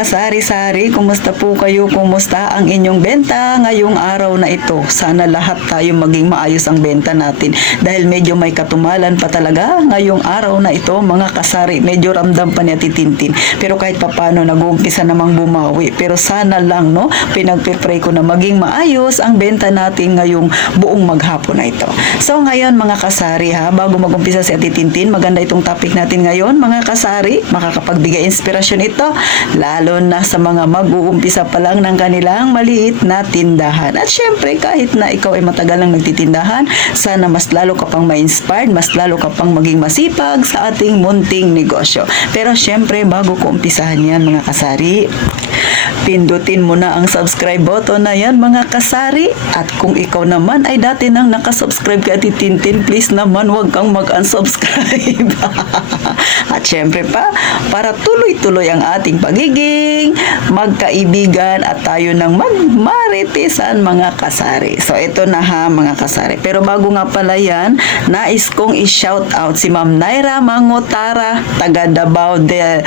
kasari-sari, kumusta po kayo? Kumusta ang inyong benta ngayong araw na ito? Sana lahat tayo maging maayos ang benta natin dahil medyo may katumalan pa talaga ngayong araw na ito mga kasari. Medyo ramdam pa ni Ate Tintin. Pero kahit papano nag-uumpisa namang bumawi. Pero sana lang no, pinagpipray ko na maging maayos ang benta natin ngayong buong maghapon na ito. So ngayon mga kasari ha, bago mag-umpisa si Ate Tintin, maganda itong topic natin ngayon mga kasari. Makakapagbigay inspirasyon ito lalo na sa mga mag-uumpisa pa lang ng kanilang maliit na tindahan. At syempre, kahit na ikaw ay matagal nang nagtitindahan, sana mas lalo ka pang ma-inspired, mas lalo ka pang maging masipag sa ating munting negosyo. Pero syempre, bago ko umpisahan yan mga kasari, pindutin mo na ang subscribe button na yan mga kasari. At kung ikaw naman ay dati nang nakasubscribe kay Ate Tintin, please naman huwag kang mag-unsubscribe. At syempre pa, para tuloy-tuloy ang ating pagiging magkaibigan at tayo ng magmaritisan mga kasari. So ito na ha mga kasari. Pero bago nga pala yan, nais kong i-shout out si Ma'am Naira Mangutara, taga Davao de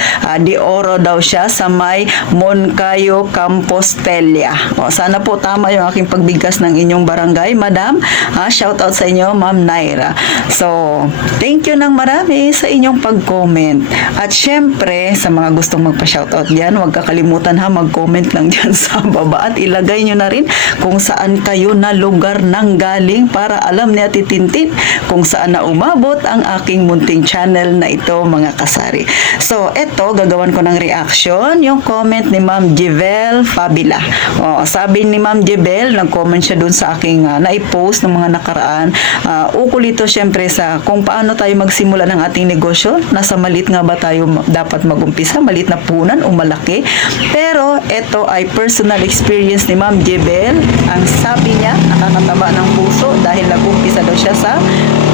Oro daw siya sa may Moncayo, Compostela. O, sana po tama yung aking pagbigkas ng inyong barangay, Madam. Shout out sa inyo, Ma'am Naira. So, thank you ng marami sa inyong pag-comment. At syempre, sa mga gustong magpa-shoutout dyan, huwag kakalimutan ha, mag-comment lang dyan sa baba at ilagay nyo na rin kung saan kayo na lugar nang galing para alam ni Ate Tintin kung saan na umabot ang aking munting channel na ito mga kasari. So, eto, gagawan ko ng reaction, yung comment ni Ma'am Jebel Fabila. O, sabi ni Ma'am Jebel, nag-comment siya dun sa aking na-post ng mga nakaraan. Ukol ito syempre sa kung paano tayo magsimula ng ating negosyo. Nasa maliit nga ba tayo dapat mag-umpisa? Maliit na punan o malaki? Pero ito ay personal experience ni Ma'am Jebel. Ang sabi niya, nakakataba ng puso dahil nag-umpisa daw siya sa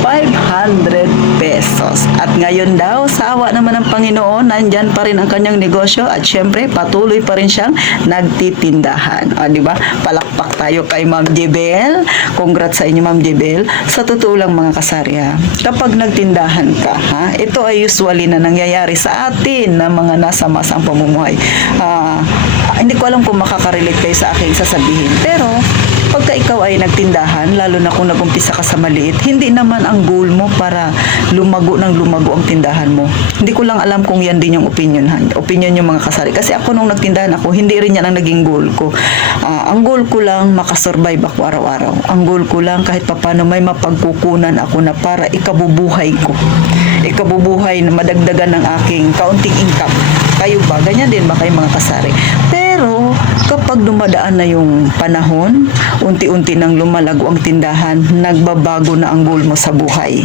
500 pesos. At ngayon daw, sa awa naman ng Panginoon, nandyan pa rin ang kanyang negosyo at syempre, patuloy pa rin siyang nagtitindahan. Di ba? Palakpak tayo kay Ma'am Jebel. Congrats sa inyo, Ma'am Jebel. Sa totoo lang mga kasari, kapag nagtindahan ka, ito ay usually na nangyayari sa atin na mga nasa masang pamumuhay. Hindi ko alam kung makakarelate kayo sa aking sasabihin. Pero, pagka ikaw ay nagtindahan, lalo na kung nag-umpisa ka sa maliit, hindi naman ang goal mo para lumago ng lumago ang tindahan mo. Hindi ko lang alam kung yan din yung opinion yung mga kasari. Kasi ako nung nagtindahan ako, hindi rin yan ang naging goal ko. Ang goal ko lang, makasurvive ako araw-araw. Ang goal ko lang, kahit papano may mapagkukunan ako na para ikabubuhay ko. Ikabubuhay na madagdagan ng aking kaunting income. Kayo ba? Ganyan din ba kayo mga kasari? Pero, kapag dumadaan na yung panahon, unti-unti nang lumalago ang tindahan, nagbabago na ang goal mo sa buhay.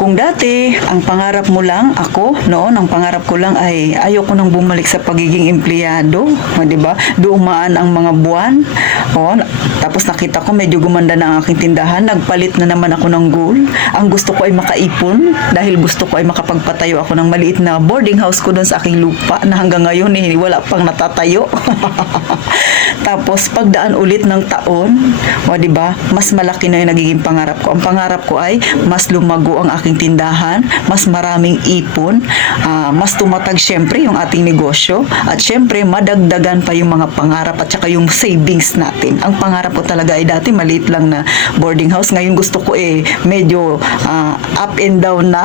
Kung dati, ang pangarap mo lang, ako, noon, ang pangarap ko lang ay ayoko nang bumalik sa pagiging empleyado. Di ba? Dumaan ang mga buwan. Tapos nakita ko medyo gumanda na ang aking tindahan. Nagpalit na naman ako ng goal. Ang gusto ko ay makaipon dahil gusto ko ay makapagpatayo ako ng maliit na boarding house ko doon sa aking lupa na hanggang ngayon wala pang natatayo. Tapos pagdaan ulit ng taon, di ba? Mas malaki na yung nagiging pangarap ko. Ang pangarap ko ay mas lumago ang aking tindahan, mas maraming ipon, mas tumatag syempre yung ating negosyo, at syempre madagdagan pa yung mga pangarap at saka yung savings natin. Ang pangarap ko talaga ay dati maliit lang na boarding house. Ngayon gusto ko medyo up and down na.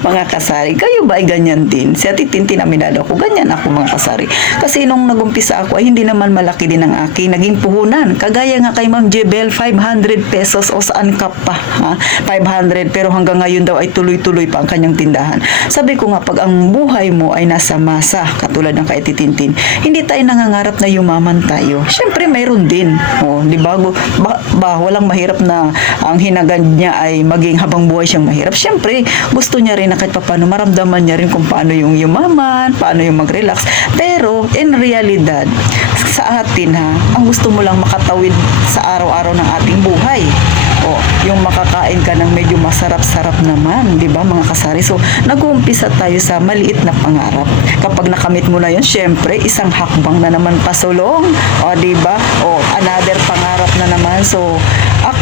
Mga kasari, kayo ba ay ganyan din? Si Ate Tintin aminado ko, ganyan ako mga kasari. Kasi nung nagumpisa ako ay hindi naman malaki din ang aking naging puhunan. Kagaya nga kay Ma'am Jebel, 500 pesos o saan ka pa. 500 pero hanggang ngayon daw ay tuloy-tuloy pa ang kanyang tindahan. Sabi ko nga, pag ang buhay mo ay nasa masa, katulad ng kay Ate Tintin, hindi tayo nangangarap na yumaman tayo. Syempre mayroon din. Di ba? Walang mahirap na ang hinagad niya ay maging habang buhay siyang mahirap. Syempre, gusto niya rin na kahit paano maramdaman niya rin kung paano yung yumaman, paano yung mag-relax. Pero, in realidad, sa atin ang gusto mo lang makatawid sa araw-araw ng ating buhay. Yung makakain ka ng medyo masarap-sarap naman, di ba mga kasari? So, nag-uumpisa tayo sa maliit na pangarap. Kapag nakamit mo na yun, syempre, isang hakbang na naman pasulong. Di ba? Another pangarap na naman. So, ako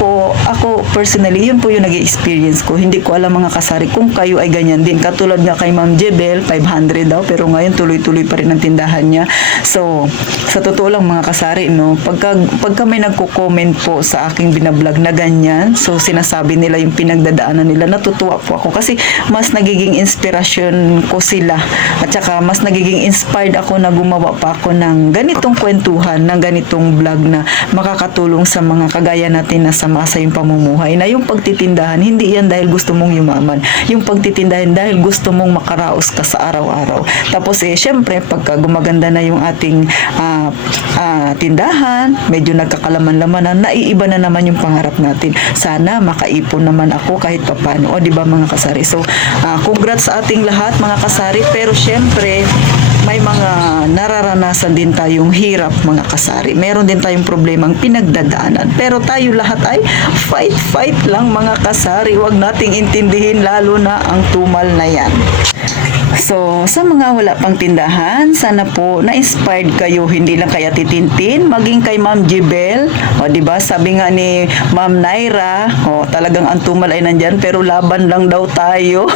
ako personally, yun po yung nag-experience ko. Hindi ko alam mga kasari kung kayo ay ganyan din. Katulad nga kay Ma'am Jebel, 500 daw, pero ngayon tuloy-tuloy pa rin ang tindahan niya. So, sa totoo lang mga kasari, no, pagka may nagko-comment po sa aking binablog na ganyan, so sinasabi nila yung pinagdadaanan nila, natutuwa po ako kasi mas nagiging inspirasyon ko sila at saka mas nagiging inspired ako na gumawa pa ako ng ganitong kwentuhan, ng ganitong vlog na makakatulong sa mga kagaya natin na sa masa yung pamumuhay, na yung pagtitindahan, hindi yan dahil gusto mong yumaman. Yung pagtitindahan dahil gusto mong makaraos ka sa araw-araw. Tapos syempre, pagka gumaganda na yung ating tindahan, medyo nagkakalaman-lamanan, naiiba na naman yung pangarap natin. Sana makaipon naman ako kahit papano. O, di ba mga kasari? So, congrats sa ating lahat mga kasari. Pero syempre, may mga nararanasan din tayong hirap mga kasari. Meron din tayong problemang pinagdadaanan. Pero tayo lahat ay fight lang mga kasari. Huwag nating intindihin lalo na ang tumal na yan. So, sa mga wala pang tindahan, sana po na-inspired kayo, hindi lang kay Ate Tintin, maging kay Ma'am Jebel. O, di ba? Sabi nga ni Ma'am Naira, talagang ang tumal ay nandyan, pero laban lang daw tayo.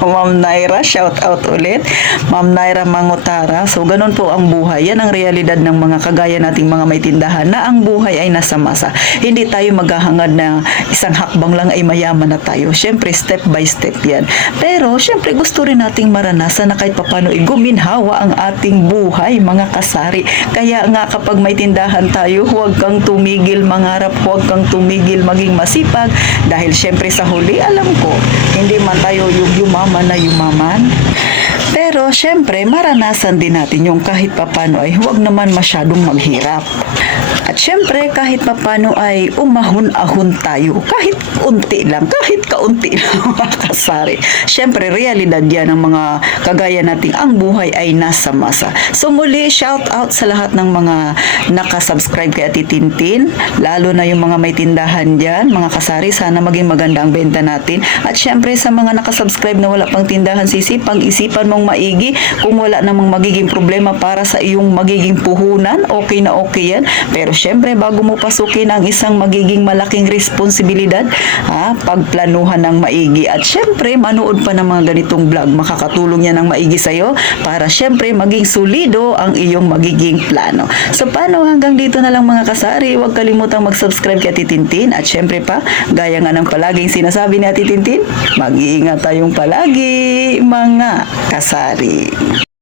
Ma'am Naira, shout out ulit. Ma'am Naira Mangutara. So, ganun po ang buhay. Yan ang realidad ng mga kagaya nating mga may tindahan, na ang buhay ay nasa masa. Hindi tayo maghahangad na isang hakbang lang ay mayaman na tayo. Siyempre, step by step yan. Pero, siyempre, gusto rin nating maranasan na kahit papano guminhawa ang ating buhay mga kasari. Kaya nga kapag may tindahan tayo, huwag kang tumigil mangarap, huwag kang tumigil maging masipag, dahil syempre sa huli, alam ko, hindi man tayo yung yumaman, pero syempre maranasan din natin yung kahit papano ay huwag naman masyadong maghirap. At syempre, kahit papano ay umahon-ahon tayo. Kahit unti lang, kahit kaunti lang mga kasari. Syempre, realidad yan ng mga kagaya nating ang buhay ay nasa masa. So muli, shout out sa lahat ng mga nakasubscribe kay Ate Tintin. Lalo na yung mga may tindahan dyan. Mga kasari, sana maging maganda ang benta natin. At syempre, sa mga nakasubscribe na wala pang tindahan, pag-isipan mong maigi. Kung wala namang magiging problema para sa iyong magiging puhunan, okay na okay yan. Pero syempre, bago mo pasukin ang isang magiging malaking responsibilidad, pagplanuhan ng maigi. At syempre, manood pa ng mga ganitong vlog. Makakatulong yan ng maigi sa'yo para syempre maging solido ang iyong magiging plano. So, paano hanggang dito na lang mga kasari? Huwag kalimutang mag-subscribe kay Ate Tintin. At syempre pa, gaya nga ng palaging sinasabi ni Ate Tintin, mag-iingat tayong palagi mga kasari.